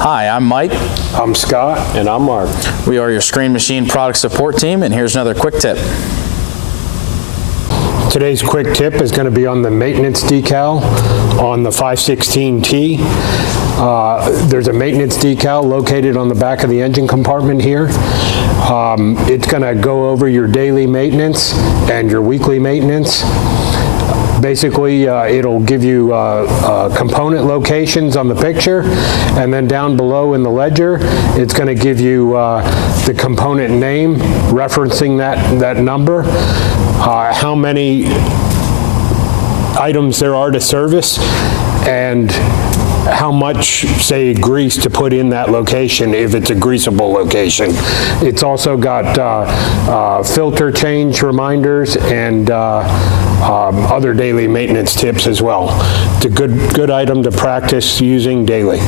Hi, I'm Mike. I'm Scott. And I'm Mark. We are your Screen Machine product support team, and here's another quick tip. Today's quick tip is going to be on the maintenance decal on the 516T. There's a maintenance decal located on the back of the engine compartment here. It's going to go over your daily maintenance and your weekly maintenance. Basically, it'll give you component locations on the picture, and then down below in the ledger, it's going to give you the component name, referencing that number, how many items there are to service, and how much, say, grease to put in that location if it's a greasable location. It's also got filter change reminders and other daily maintenance tips as well. It's a good item to practice using daily.